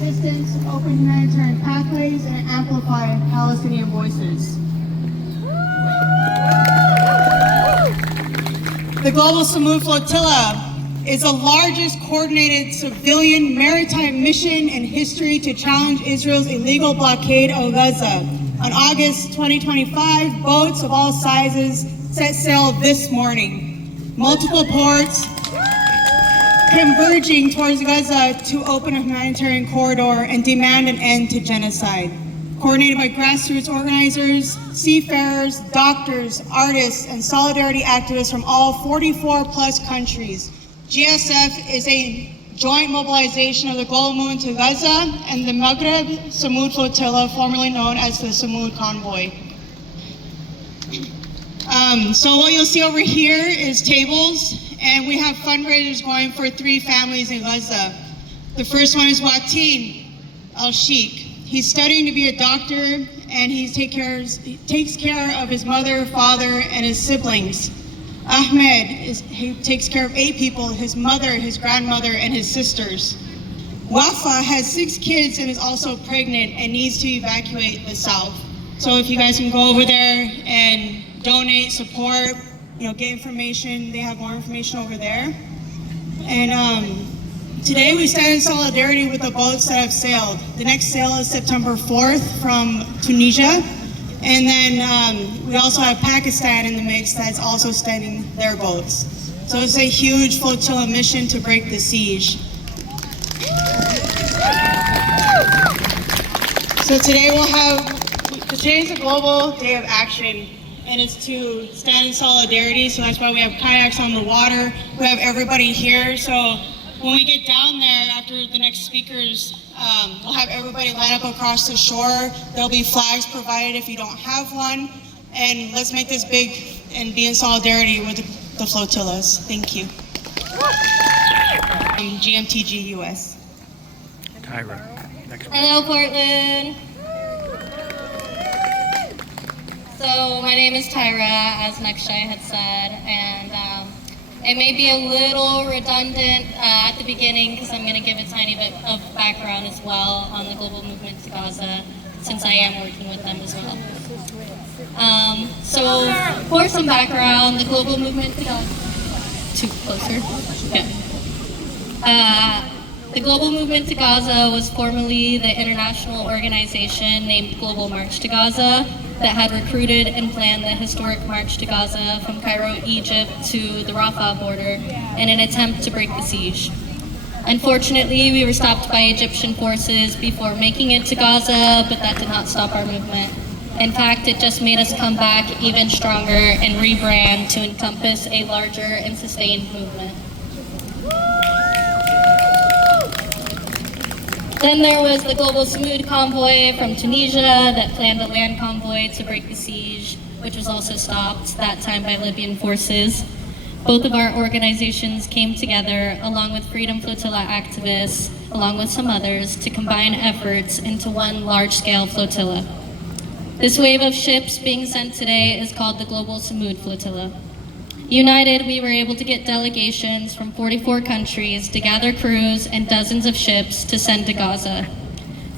resistance, open humanitarian pathways, and amplify Palestinian voices. The Global Sumud Flotilla is the largest coordinated civilian maritime mission in history to challenge Israel's illegal blockade of Gaza. On August 2025, boats of all sizes set sail this morning. Multiple ports converging towards Gaza to open a humanitarian corridor and demand an end to genocide. Coordinated by grassroots organizers, seafarers, doctors, artists, and solidarity activists from all 44 plus countries. GSF is a joint mobilization of the global movement to Gaza and the Maghreb Sumud Flotilla, formerly known as the Sumud Convoy. So what you'll see over here is tables, and we have fundraisers going for 3 families in Gaza. The first one is Watin al-Sheikh. He's studying to be a doctor, and he takes care of his mother, father, and his siblings. Ahmed, he takes care of 8 people, his mother, his grandmother, and his sisters. Wafa has 6 kids and is also pregnant and needs to evacuate the south. So if you guys can go over there and donate, support, get information, they have more information over there. And today we stand in solidarity with the boats that have sailed. The next sail is September 4th from Tunisia. And then we also have Pakistan in the mix that's also sending their boats. So it's a huge flotilla mission to break the siege. So today's a global day of action, and it's to stand in solidarity. So that's why we have kayaks on the water. We have everybody here. So when we get down there after the next speakers, we'll have everybody line up across the shore. There'll be flags provided if you don't have one. And let's make this big and be in solidarity with the flotillas. Thank you. GMTG US. Tyra. Hello, Portland. So my name is Tyra, as Shea had said, and it may be a little redundant at the beginning because I'm going to give a tiny bit of background as well on the global movement to Gaza, since I am working with them as well. So for some background, the global movement to Gaza, the global movement to Gaza was formerly the international organization named Global March to Gaza that had recruited and planned the historic March to Gaza from Cairo, Egypt to the Rafah border in an attempt to break the siege. Unfortunately, we were stopped by Egyptian forces before making it to Gaza, but that did not stop our movement. In fact, it just made us come back even stronger and rebrand to encompass a larger and sustained movement. Then there was the Global Sumud Convoy from Tunisia that planned a land convoy to break the siege, which was also stopped, that time by Libyan forces. Both of our organizations came together, along with Freedom Flotilla activists, along with some others, to combine efforts into one large-scale flotilla. This wave of ships being sent today is called the Global Sumud Flotilla. United, we were able to get delegations from 44 countries to gather crews and dozens of ships to send to Gaza.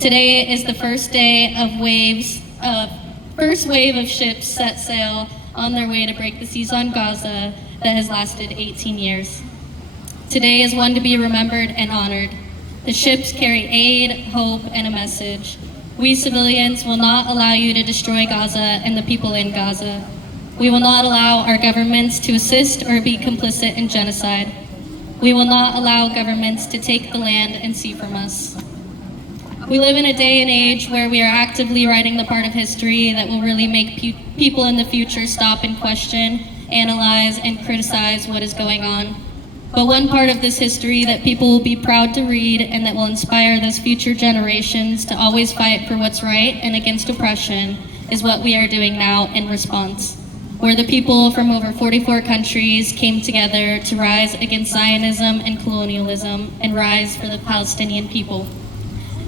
Today is the first day of first wave of ships set sail on their way to break the siege on Gaza that has lasted 18 years. Today is one to be remembered and honored. The ships carry aid, hope, and a message. We civilians will not allow you to destroy Gaza and the people in Gaza. We will not allow our governments to assist or be complicit in genocide. We will not allow governments to take the land and sea from us. We live in a day and age where we are actively writing the part of history that will really make people in the future stop and question, analyze, and criticize what is going on. But one part of this history that people will be proud to read and that will inspire those future generations to always fight for what's right and against oppression is what we are doing now in response, where the people from over 44 countries came together to rise against Zionism and colonialism and rise for the Palestinian people.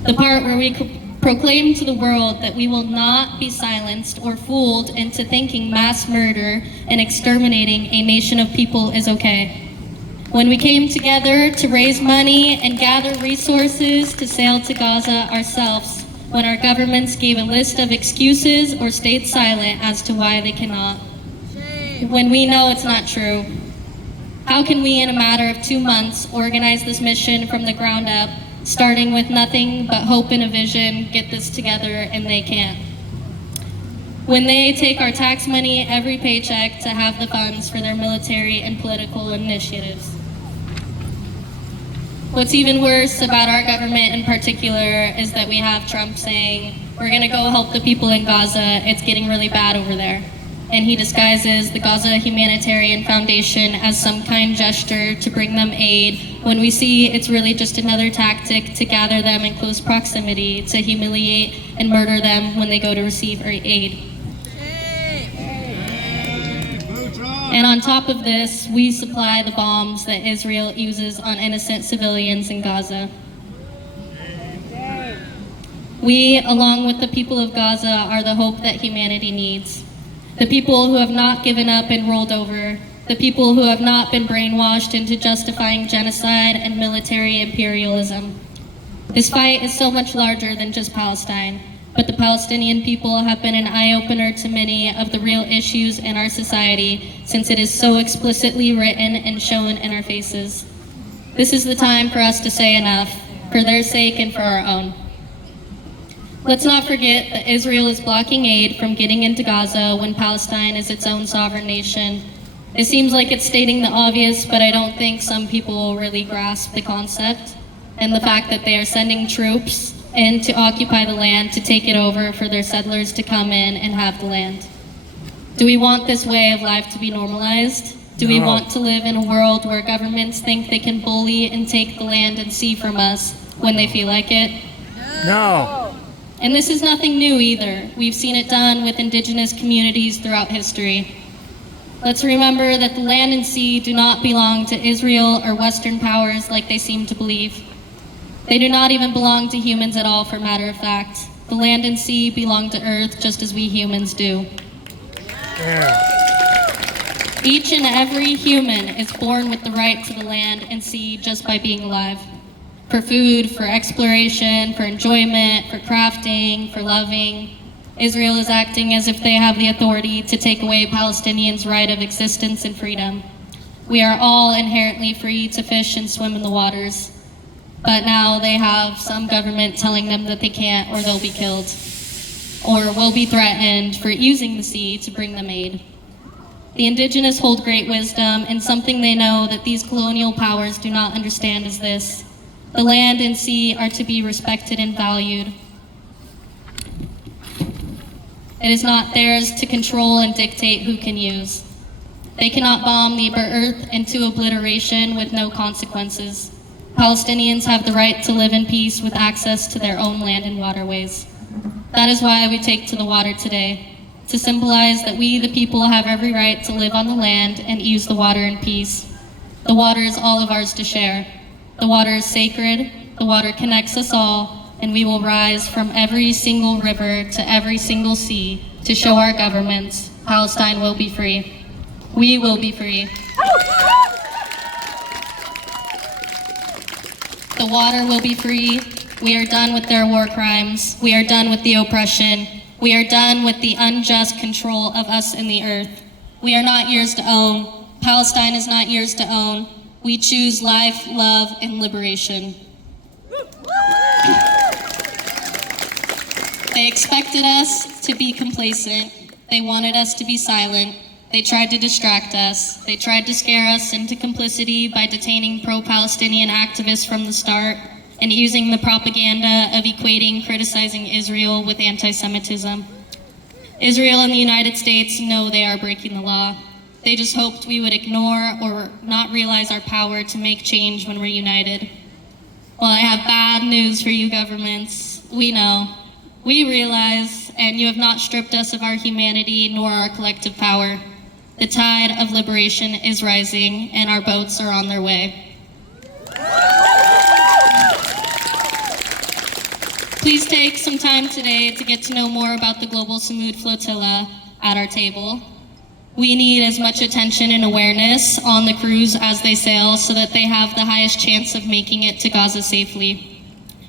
The part where we proclaim to the world that we will not be silenced or fooled into thinking mass murder and exterminating a nation of people is okay. When we came together to raise money and gather resources to sail to Gaza ourselves, when our governments gave a list of excuses or stayed silent as to why they cannot. When we know it's not true. How can we, in a matter of 2 months, organize this mission from the ground up, starting with nothing but hope and a vision, get this together, and they can't? When they take our tax money every paycheck to have the funds for their military and political initiatives. What's even worse about our government in particular is that we have Trump saying, we're gonna go help the people in Gaza, it's getting really bad over there. And he disguises the Gaza Humanitarian Foundation as some kind gesture to bring them aid, when we see it's really just another tactic to gather them in close proximity, to humiliate and murder them when they go to receive aid. And on top of this, we supply the bombs that Israel uses on innocent civilians in Gaza. We, along with the people of Gaza, are the hope that humanity needs. The people who have not given up and rolled over. The people who have not been brainwashed into justifying genocide and military imperialism. This fight is so much larger than just Palestine, but the Palestinian people have been an eye-opener to many of the real issues in our society, since it is so explicitly written and shown in our faces. This is the time for us to say enough, for their sake and for our own. Let's not forget that Israel is blocking aid from getting into Gaza when Palestine is its own sovereign nation. It seems like it's stating the obvious, but I don't think some people really grasp the concept and the fact that they are sending troops in to occupy the land, to take it over for their settlers to come in and have the land. Do we want this way of life to be normalized? Do we want to live in a world where governments think they can bully and take the land and sea from us when they feel like it? No. And this is nothing new either. We've seen it done with indigenous communities throughout history. Let's remember that the land and sea do not belong to Israel or Western powers like they seem to believe. They do not even belong to humans at all, for matter of fact. The land and sea belong to Earth just as we humans do. Yeah. Each and every human is born with the right to the land and sea just by being alive. For food, for exploration, for enjoyment, for crafting, for loving. Israel is acting as if they have the authority to take away Palestinians' right of existence and freedom. We are all inherently free to fish and swim in the waters. But now they have some government telling them that they can't, or they'll be killed, or will be threatened for using the sea to bring them aid. The indigenous hold great wisdom, and something they know that these colonial powers do not understand is this: the land and sea are to be respected and valued. It is not theirs to control and dictate who can use. They cannot bomb the earth into obliteration with no consequences. Palestinians have the right to live in peace with access to their own land and waterways. That is why we take to the water today, to symbolize that we, the people, have every right to live on the land and use the water in peace. The water is all of ours to share. The water is sacred, the water connects us all, and we will rise from every single river to every single sea to show our governments Palestine will be free. We will be free. The water will be free. We are done with their war crimes. We are done with the oppression. We are done with the unjust control of us and the earth. We are not yours to own. Palestine is not yours to own. We choose life, love, and liberation. They expected us to be complacent. They wanted us to be silent. They tried to distract us. They tried to scare us into complicity by detaining pro-Palestinian activists from the start and using the propaganda of equating criticizing Israel with anti-Semitism. Israel and the United States know they are breaking the law. They just hoped we would ignore or not realize our power to make change when we're united. Well, I have bad news for you governments. We know. We realize, and you have not stripped us of our humanity nor our collective power. The tide of liberation is rising, and our boats are on their way. Please take some time today to get to know more about the Global Sumud Flotilla at our table. We need as much attention and awareness on the crews as they sail so that they have the highest chance of making it to Gaza safely.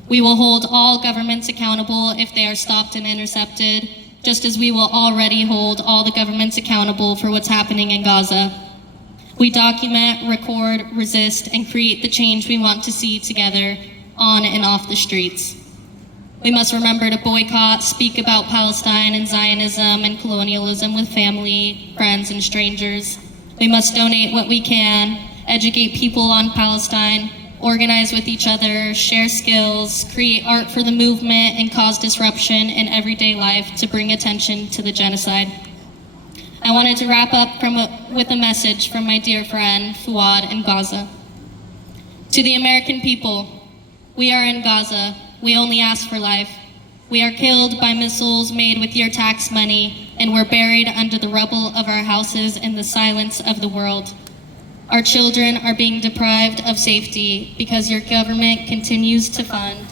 We will hold all governments accountable if they are stopped and intercepted, just as we will already hold all the governments accountable for what's happening in Gaza. We document, record, resist, and create the change we want to see together on and off the streets. We must remember to boycott, speak about Palestine and Zionism and colonialism with family, friends, and strangers. We must donate what we can, educate people on Palestine, organize with each other, share skills, create art for the movement, and cause disruption in everyday life to bring attention to the genocide. I wanted to wrap up with a message from my dear friend, Fuad, in Gaza. To the American people, we are in Gaza. We only ask for life. We are killed by missiles made with your tax money, and we're buried under the rubble of our houses in the silence of the world. Our children are being deprived of safety because your government continues to fund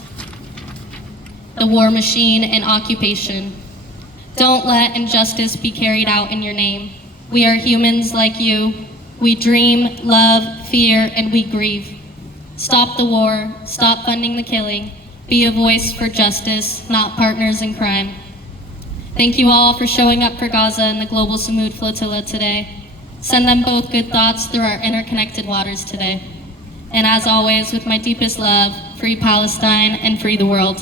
the war machine and occupation. Don't let injustice be carried out in your name. We are humans like you. We dream, love, fear, and we grieve. Stop the war. Stop funding the killing. Be a voice for justice, not partners in crime. Thank you all for showing up for Gaza and the global Sumud Flotilla today. Send them both good thoughts through our interconnected waters today. And as always, with my deepest love, free Palestine and free the world.